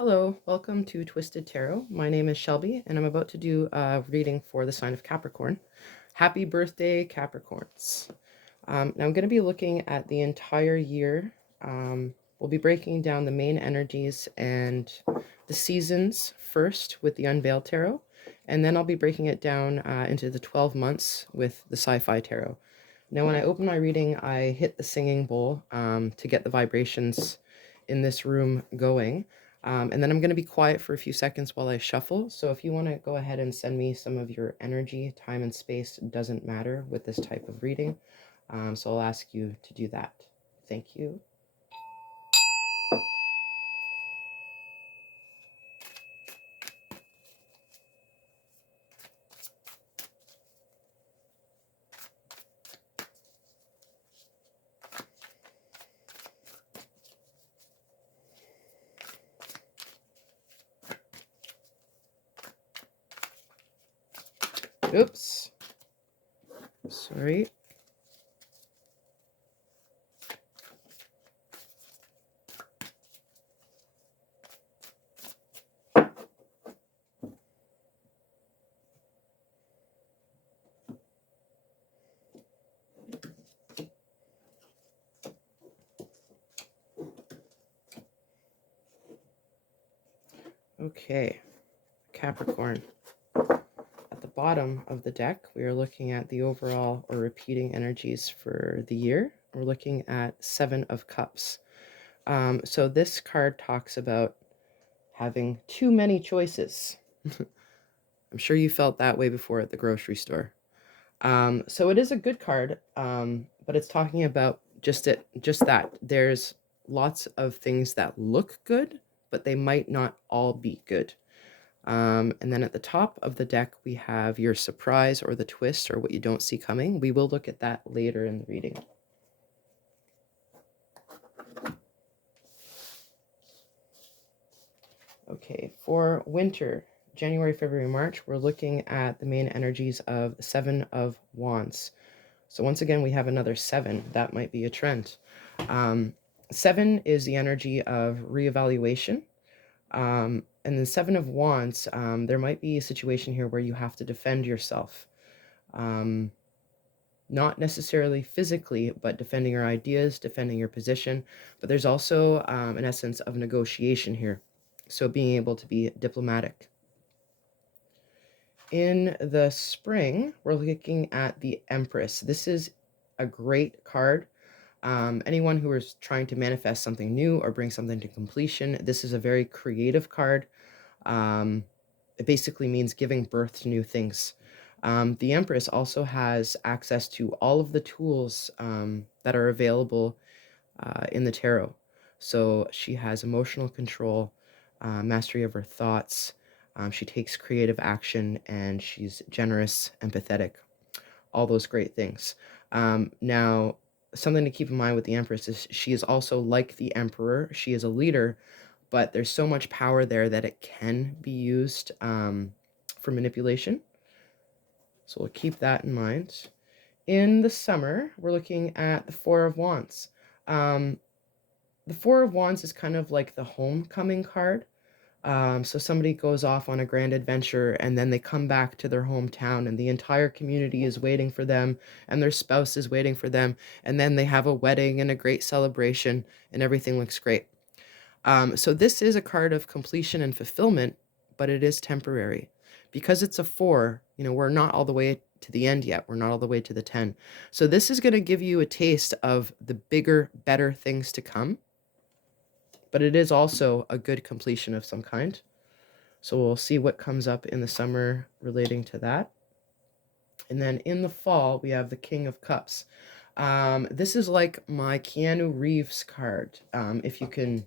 Hello, welcome to Twisted Tarot. My name is Shelby, and I'm about to do a reading for the sign of Capricorn. Happy birthday, Capricorns. Now I'm going to be looking at the entire year. We'll be breaking down the main energies and the seasons first with the Unveiled Tarot, and then I'll be breaking it down into the 12 months with the Sci-Fi Tarot. Now, when I open my reading, I hit the singing bowl to get the vibrations in this room going. And then I'm going to be quiet for a few seconds while I shuffle. So if you want to go ahead and send me some of your energy, time and space doesn't matter with this type of reading. So I'll ask you to do that. Thank you. Oops. Sorry. Okay, Capricorn. At the bottom of the deck, we are looking at the overall or repeating energies for the year. We're looking at Seven of Cups. So this card talks about having too many choices. I'm sure you felt that way before at the grocery store. So it is a good card, but it's talking about just that. There's lots of things that look good, but they might not all be good. And then at the top of the deck, we have your surprise or the twist or what you don't see coming. We will look at that later in the reading. Okay, for winter, January, February, March, we're looking at the main energies of the Seven of Wands. So once again, we have another seven. That might be a trend. Seven is the energy of reevaluation. And the Seven of Wands, there might be a situation here where you have to defend yourself. Not necessarily physically, but defending your ideas, defending your position. But there's also an essence of negotiation here. So being able to be diplomatic. In the spring, we're looking at the Empress. This is a great card. Anyone who is trying to manifest something new or bring something to completion, this is a very creative card. It basically means giving birth to new things. The Empress also has access to all of the tools that are available in the tarot. So she has emotional control, mastery of her thoughts. She takes creative action, and she's generous, empathetic, all those great things. Now, something to keep in mind with the Empress is she is also like the Emperor. She is a leader, but there's so much power there that it can be used for manipulation. So we'll keep that in mind. In the summer, we're looking at the Four of Wands. The Four of Wands is kind of like the homecoming card. So somebody goes off on a grand adventure and then they come back to their hometown and the entire community is waiting for them and their spouse is waiting for them. And then they have a wedding and a great celebration and everything looks great. So this is a card of completion and fulfillment, but it is temporary. Because it's a 4, we're not all the way to the end yet. We're not all the way to the 10. So this is going to give you a taste of the bigger, better things to come. But it is also a good completion of some kind. So we'll see what comes up in the summer relating to that. And then in the fall, we have the King of Cups. This is like my Keanu Reeves card. If you can,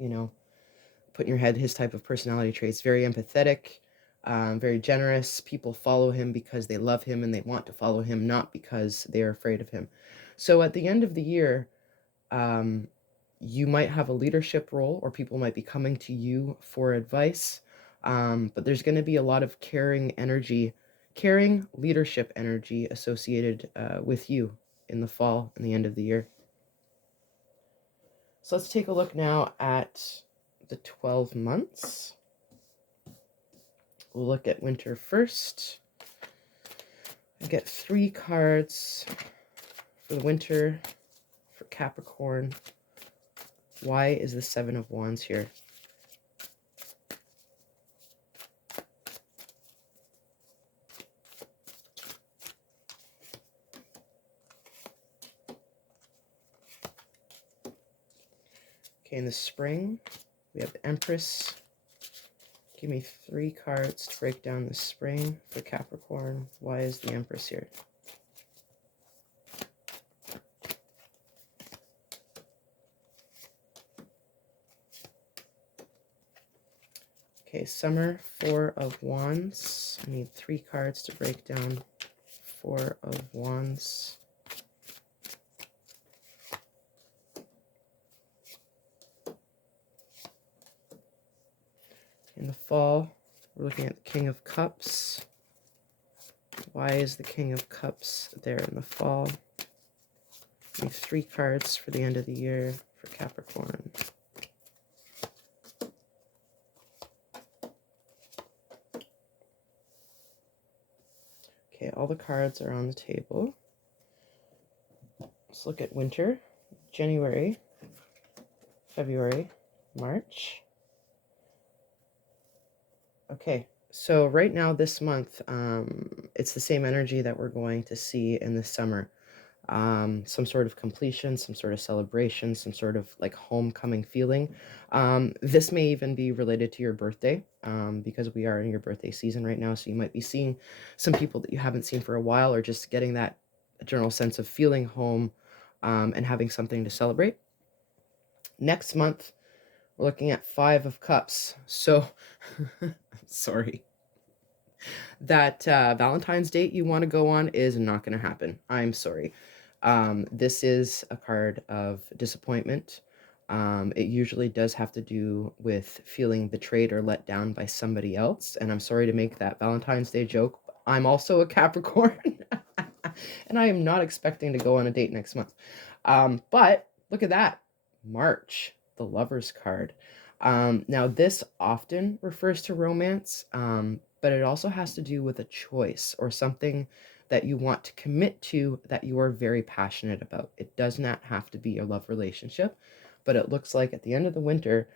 put in your head his type of personality traits. Very empathetic, very generous. People follow him because they love him and they want to follow him, not because they are afraid of him. So at the end of the year, you might have a leadership role or people might be coming to you for advice. But there's going to be a lot of caring leadership energy associated with you in the fall and the end of the year. So let's take a look now at the 12 months. We'll look at winter first. I get 3 cards for the winter for Capricorn. Why is the 7 of Wands here? Okay, in the spring, we have the Empress. Give me 3 cards to break down the spring for Capricorn. Why is the Empress here? Okay, summer, 4 of Wands. I need 3 cards to break down 4 of Wands. In the fall, we're looking at the King of Cups. Why is the King of Cups there in the fall? I need 3 cards for the end of the year for Capricorn. Okay, all the cards are on the table. Let's look at winter, January, February, March. Okay, so right now this month, it's the same energy that we're going to see in the summer. Some sort of completion, some sort of celebration, some sort of like homecoming feeling. This may even be related to your birthday, because we are in your birthday season right now. So you might be seeing some people that you haven't seen for a while, or just getting that general sense of feeling home, and having something to celebrate. Next month, we're looking at 5 of Cups. So, sorry. That Valentine's date you want to go on is not going to happen. I'm sorry. This is a card of disappointment. It usually does have to do with feeling betrayed or let down by somebody else. And I'm sorry to make that Valentine's Day joke. I'm also a Capricorn. And I am not expecting to go on a date next month. But look at that. March, the Lover's card. Now, this often refers to romance, but it also has to do with a choice or something that you want to commit to that you are very passionate about. It does not have to be a love relationship, but it looks like at the end of the winter,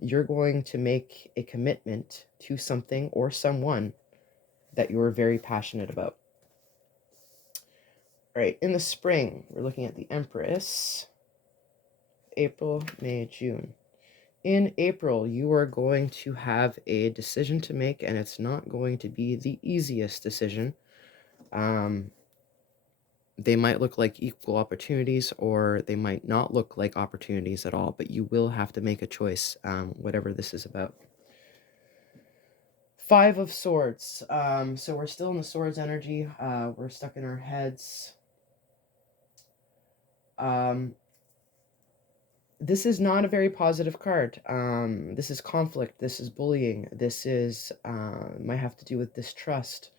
you're going to make a commitment to something or someone that you're very passionate about. All right, in the spring, we're looking at the Empress. April, May, June. In April, you are going to have a decision to make, and it's not going to be the easiest decision. They might look like equal opportunities, or they might not look like opportunities at all, but you will have to make a choice, whatever this is about. 5 of Swords. So we're still in the Swords energy. We're stuck in our heads. This is not a very positive card. This is conflict. This is bullying. This is might have to do with distrust.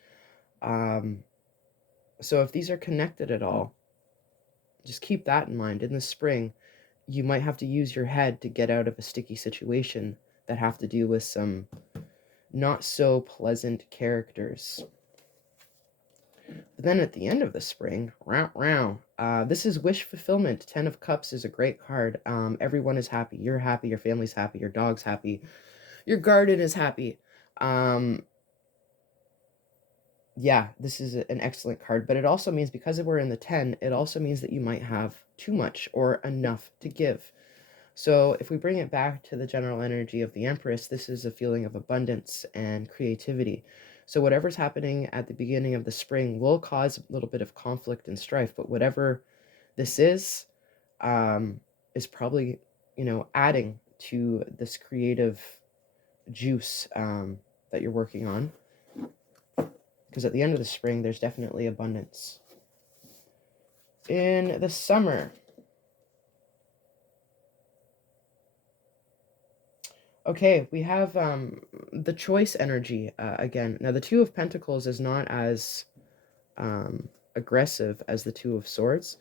So if these are connected at all, just keep that in mind. In the spring, you might have to use your head to get out of a sticky situation that have to do with some not so pleasant characters. But then at the end of the spring, this is wish fulfillment. 10 of Cups is a great card. Everyone is happy. You're happy. Your family's happy. Your dog's happy. Your garden is happy. Yeah, this is an excellent card. But it also means, because we're in the 10, it also means that you might have too much or enough to give. So if we bring it back to the general energy of the Empress, this is a feeling of abundance and creativity. So whatever's happening at the beginning of the spring will cause a little bit of conflict and strife, but whatever this is probably, adding to this creative juice that you're working on. Because at the end of the spring, there's definitely abundance. In the summer, okay, we have the choice energy again. Now, the 2 of Pentacles is not as aggressive as the 2 of Swords.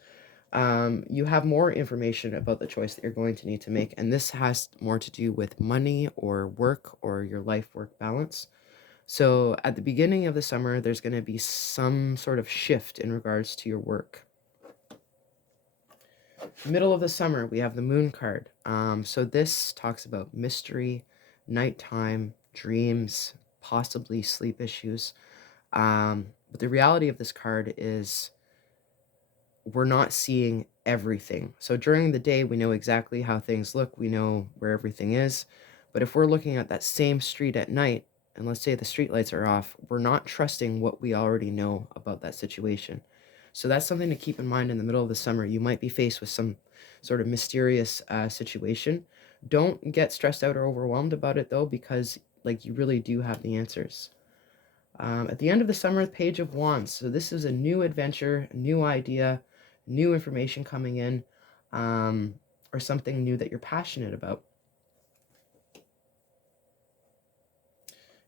You have more information about the choice that you're going to need to make, and this has more to do with money or work or your life-work balance. So at the beginning of the summer, there's going to be some sort of shift in regards to your work. Middle of the summer, we have the moon card. So this talks about mystery, nighttime, dreams, possibly sleep issues. But the reality of this card is we're not seeing everything. So during the day, we know exactly how things look. We know where everything is. But if we're looking at that same street at night, and let's say the street lights are off, we're not trusting what we already know about that situation. So that's something to keep in mind in the middle of the summer. You might be faced with some sort of mysterious situation. Don't get stressed out or overwhelmed about it though, because like you really do have the answers. At the end of the summer, Page of Wands. So this is a new adventure, a new idea, new information coming in, or something new that you're passionate about.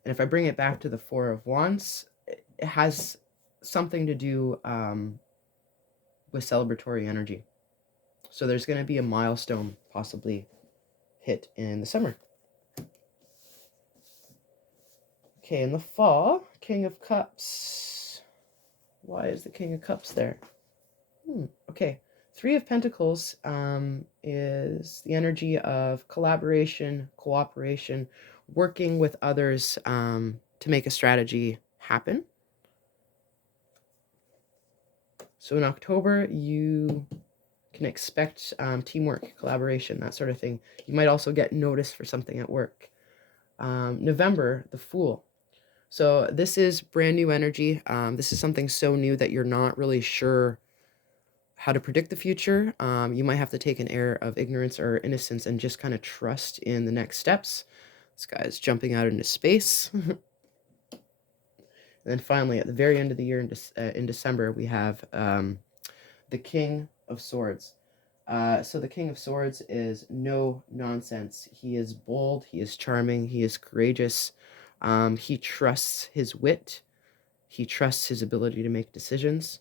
And if I bring it back to the Four of Wands, it has something to do with celebratory energy. So there's going to be a milestone possibly hit in the summer. Okay, in the fall, King of Cups. Why is the King of Cups there? Okay, Three of Pentacles is the energy of collaboration, cooperation, working with others to make a strategy happen. So in October, you can expect teamwork, collaboration, that sort of thing. You might also get noticed for something at work. November, the Fool. So this is brand new energy. This is something so new that you're not really sure how to predict the future. You might have to take an air of ignorance or innocence and just kind of trust in the next steps. This guy's jumping out into space. And then finally, at the very end of the year in December, we have the King of Swords. So the King of Swords is no nonsense. He is bold, he is charming, he is courageous. He trusts his wit. He trusts his ability to make decisions.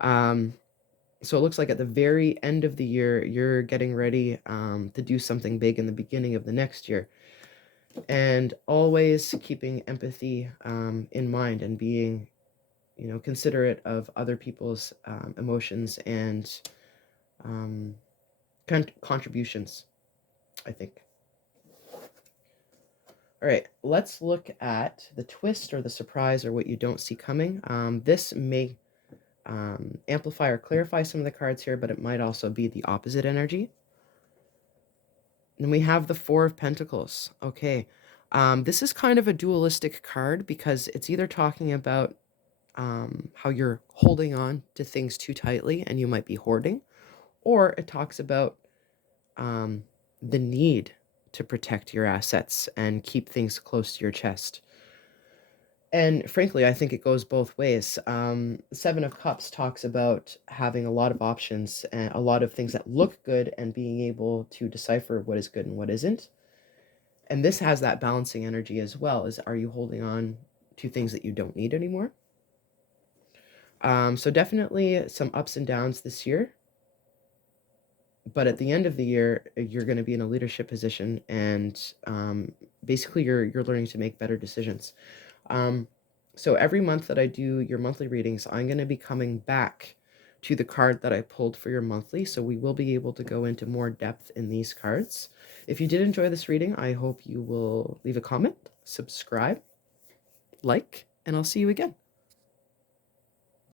So it looks like at the very end of the year, you're getting ready to do something big in the beginning of the next year. And always keeping empathy in mind and being, considerate of other people's emotions and contributions, I think. All right, let's look at the twist or the surprise or what you don't see coming. This may amplify or clarify some of the cards here, but it might also be the opposite energy. And we have the Four of Pentacles. Okay, this is kind of a dualistic card because it's either talking about how you're holding on to things too tightly and you might be hoarding, or it talks about the need to protect your assets and keep things close to your chest. And frankly, I think it goes both ways. Seven of Cups talks about having a lot of options and a lot of things that look good and being able to decipher what is good and what isn't. And this has that balancing energy as well. Are you holding on to things that you don't need anymore? So definitely some ups and downs this year. But at the end of the year, you're going to be in a leadership position, and basically you're learning to make better decisions. So every month that I do your monthly readings, I'm going to be coming back to the card that I pulled for your monthly, so we will be able to go into more depth in these cards. If you did enjoy this reading, I hope you will leave a comment, subscribe, like, and I'll see you again.